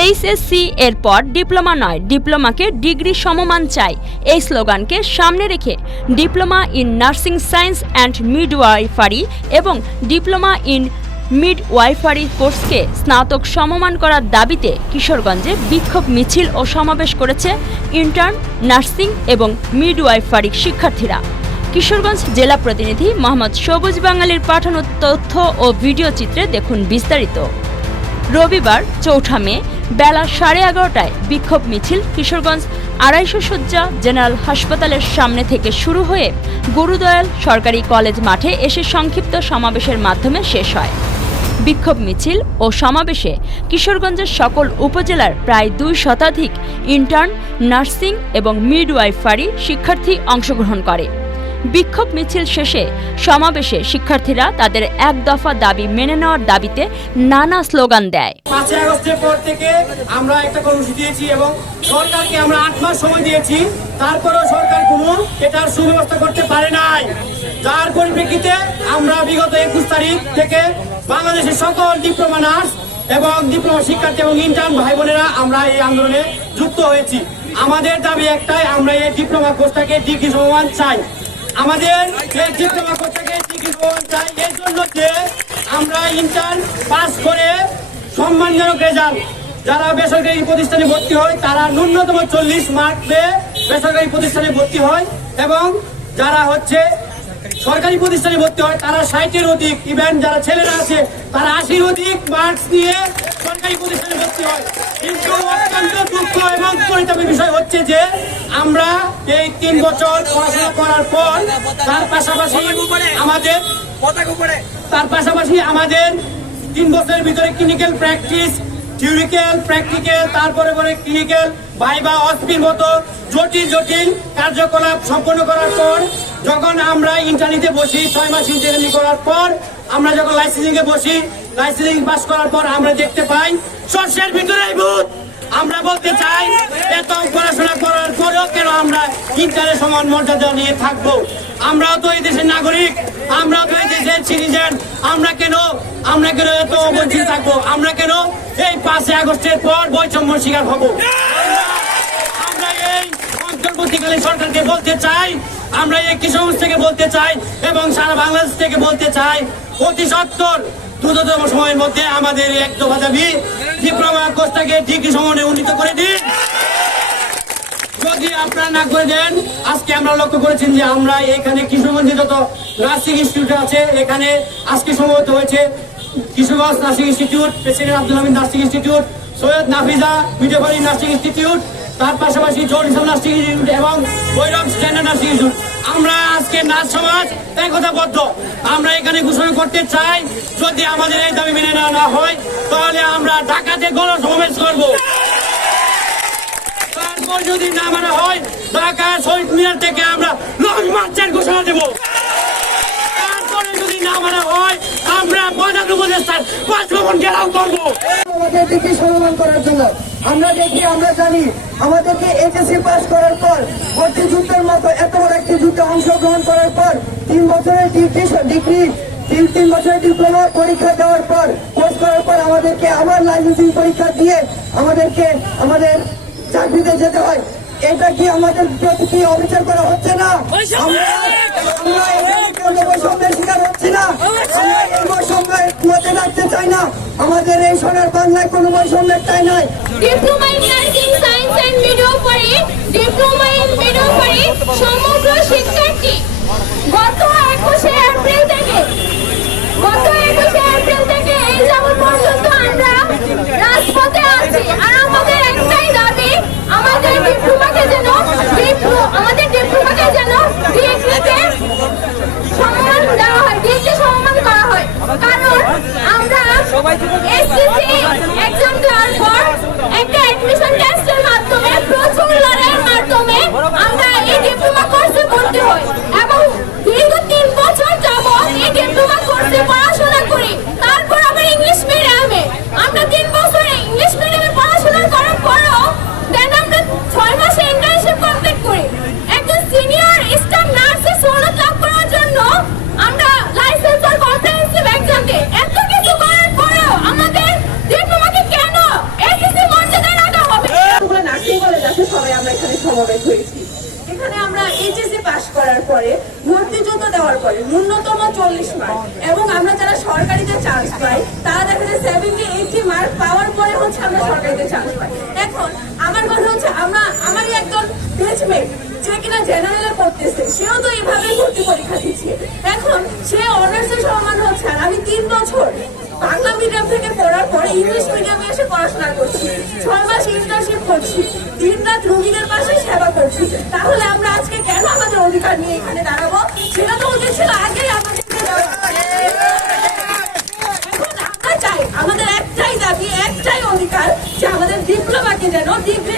HSC এর পর diploma নয়, ডিপ্লোমাকে ডিগ্রি সমমান চাই। এই স্লোগানকে সামনে রেখে diploma in nursing science and midwifery এবং ডিপ্লোমা ইন মিড ওয়াইফারি কোর্সকে স্নাতক সমমান করার দাবিতে কিশোরগঞ্জে বিক্ষোভ মিছিল ও সমাবেশ করেছে ইন্টার্ন নার্সিং এবং মিড ওয়াইফারি শিক্ষার্থীরা। কিশোরগঞ্জ জেলা প্রতিনিধি মোহাম্মদ সবুজ বাঙালির পাঠানো তথ্য ও ভিডিও চিত্রে দেখুন বিস্তারিত। রবিবার চৌঠা মে, বেলা সাড়ে এগারোটায় বিক্ষোভ মিছিল কিশোরগঞ্জ আড়াইশো শয্যা জেনারেল হাসপাতালের সামনে থেকে শুরু হয়ে গুরুদয়াল সরকারি কলেজ মাঠে এসে সংক্ষিপ্ত সমাবেশের মাধ্যমে শেষ হয়। বিক্ষোভ মিছিল ও সমাবেশে কিশোরগঞ্জের সকল উপজেলার প্রায় দুই শতাধিক ইন্টার্ন নার্সিং এবং মিডওয়াইফারি শিক্ষার্থী অংশগ্রহণ করে। বিক্ষোভ মিছিল শেষে সমাবেশে শিক্ষার্থীরা তাদের এক দফা দাবি মেনে নেওয়ার দাবিতে নানা স্লোগান দেয়। পাঁচই আগস্টের পর থেকে আমরা একটা কর্মসূচি দিয়েছি এবং সরকারকে আমরা আট মাস সময় দিয়েছি, তারপরেও সরকার কোনো এটার সুব্যবস্থা করতে পারে নাই। যার পরিপ্রেক্ষিতে আমরা বিগত একুশ তারিখ থেকে বাংলাদেশের সকল ডিপ্লোমা নার্স এবং ডিপ্লোমা শিক্ষার্থী এবং ইন্টার্ন ভাই বোনেরা আমরা এই আন্দোলনে যুক্ত হয়েছি। আমাদের দাবি একটাই, আমরা এই ডিপ্লোমা কোর্সটাকে ডিগ্রি সমান চাই। আমাদের এই চাই। এর জন্য যে আমরা ইন্টার্ন পাস করে সম্মানজনক রেজাল্ট, যারা বেসরকারি প্রতিষ্ঠানে ভর্তি হয়, তারা ন্যূনতম চল্লিশ মার্ক পেয়ে বেসরকারি প্রতিষ্ঠানে ভর্তি হয় এবং যারা হচ্ছে সরকারি প্রতিষ্ঠানে ভর্তি হয়, তারা ষাটের অধিক। ইভেন যারা ছেলেরা আছে, তারা আশির অধিক মার্কস নিয়ে সরকারি প্রতিষ্ঠানে ভর্তি হয়। কিন্তু অত্যন্ত দুঃখ এবং পরিতাপের বিষয় হচ্ছে যে আমরা এই তিন বছর পড়াশোনা করার পর তার পাশাপাশি আমাদের তার পাশাপাশি আমাদের তিন বছরের ভিতরে ক্লিনিক্যাল প্র্যাকটিস থিওরিক্যাল প্র্যাকটিক্যাল তারপরে পরে ক্লিনিক্যাল ভাইবা অস্পির মতো জটিল জটিল কার্যকলাপ সম্পন্ন করার পর যখন আমরা ইন্টারনেটে বসি ছয় মাস ইন্টারনি করার পর আমরা যখন লাইসেন্সিং এ বসি লাইসেন্সিং পাস করার পর আমরা দেখতে পাই শস্যের ভিতরেই ভূত। আমরা বলতে চাই এত পড়াশোনা করার পরেও কেন আমরা ইন্টারের সমান মর্যাদা নিয়ে থাকব? আমরাও তো এই দেশের নাগরিক, আমরাও তো এই দেশের সিটিজেন আমরা কেন আমরা কেন এত বঞ্চিত থাকব? আমরা কেন এই পাঁচই আগস্টের পর বৈষম্য শিকার হব? আমরা এই অন্তর্বর্তীকালীন সরকারকে বলতে চাই, আমরা এই কিশোরগঞ্জ থেকে বলতে চাই এবং সারা বাংলাদেশ থেকে বলতে চাই, অতি সত্তর দ্রুততম সময়ের মধ্যে আমাদের এক দফা দাবি ডিপ্লোমা কোর্সটাকে ডিগ্রি সমনে উন্নীত করে দিন। যদি আপনারা না করে দেন, আজকে আমরা লক্ষ্য করেছেন যে আমরা এখানে কিশোরগঞ্জে যত নার্সিং ইনস্টিটিউট আছে, এখানে আজকে সম্ভবত হয়েছে Kishoreganj nursing institute, president Abdul Hamid nursing institute, Syed Nafiza মিডিয়াবাড়ি nursing institute, তার পাশাপাশি জোর নার্সিং ইনস্টিটিউট এবং ভৈরব স্ট্যান্ডার্ড নার্সিং ইনস্টিটিউট। আমরা আজকে নাচ সমাজ, তাই একতাবদ্ধ আমরা এখানে ঘোষণা করতে চাই, যদি আমাদের এই দাবি মেনে নেওয়া না হয়, তাহলে আমরা ঢাকাতে গণ সমাবেশ করব। তারপর যদি না মানা হয়, ঢাকা শহীদ মিনার থেকে আমরা লং মার্চের ঘোষণা দেব। তারপরে যদি না মানা হয়, আমরা প্রধান উপদেষ্টার বাসভবন ঘেরাও করব। আমাদের দিকে সম্মান করার জন্য আমরা দেখি আমরা জানি আমাদেরকে এইচএসসি পাস করার পর ভর্তি যুদ্ধের মতো এত বড় একটি যুদ্ধে অংশগ্রহণ করার পর তিন বছরের ডিগ্রি ডিগ্রি তিন তিন বছরের ডিপ্লোমা পরীক্ষা দেওয়ার পর কোর্স করার পর আমাদেরকে আবার লাইসেন্সিং পরীক্ষা দিয়ে আমাদেরকে আমাদের চাকরিতে যেতে হয়। এটা কি আমাদের প্রতি কি অবিচার করা হচ্ছে না? আমরা আমরা শিকার হচ্ছি না। আমাদের এই সোনার বাংলায় কোনো বৈষম্যের তাই নাই। Diploma in nursing science and midwifery diploma in midwifery সমগ্র শিক্ষার্থী গত একুশে এপ্রিল থেকে গত একুশে এপ্রিল থেকে এই যাবৎ পর্যন্ত আমরা রাজপথে আছি আর আমাদের একটাই দাবি আমাদের ডিপ্লোমাকে যেন ডিপ্লো- আমাদের ডিপ্লোমাকে যেন ডিগ্রিতে সম্মান দেওয়া হয় ডিগ্রি সম্মান করা হয় কারণ আমরা এসসিসি এক্সাম দেওয়ার পর একটা অ্যাডমিশন টেস্টের মাধ্যমে প্রচুর লড়াইয়ের মাধ্যমে আমরা এই ডিপ্লোমা কোর্সে ভর্তি হই এবং দীর্ঘ তিন বছর সমবেত হয়েছি। এখানে আমরা এইচএসসি পাশ করার পরে ভর্তিযুদ্ধ দেওয়ার পরে, ন্যূনতম চল্লিশ মার্ক এবং আমরা যারা সরকারিতে চান্স পাই, তারা দেখা যায় সেভেন্টি এইটি মার্ক পাওয়ার পরে হচ্ছে আমরা সরকারিতে চান্স পাই। এখন আমার কথা হচ্ছে, আমরা, আমারই একজন বেচমেট যে কিনা জেনারেলে পড়তেছে, সেও তো এইভাবে ভর্তি পরীক্ষা দিচ্ছে। এখন সে অনার্সের সমান হচ্ছে আর আমি তিন বছর বাংলা মিডিয়াম থেকে পড়ার পরে ইংলিশ মিডিয়ামে এসে পড়াশোনা করছি। ছয় মাস ইন্টার্নশিপ করছি। দিন রাত রোগীদের পাশে সেবা করছি। তাহলে আমরা আজকে কেন আমাদের অধিকার নিয়ে এখানে দাঁড়াবো? সেটা তো উচিত ছিল আগেই চাই, আমাদের একটাই দাবি, একটাই অধিকার যে আমাদের ডিপ্লোমাকে যেন ডিগ্রি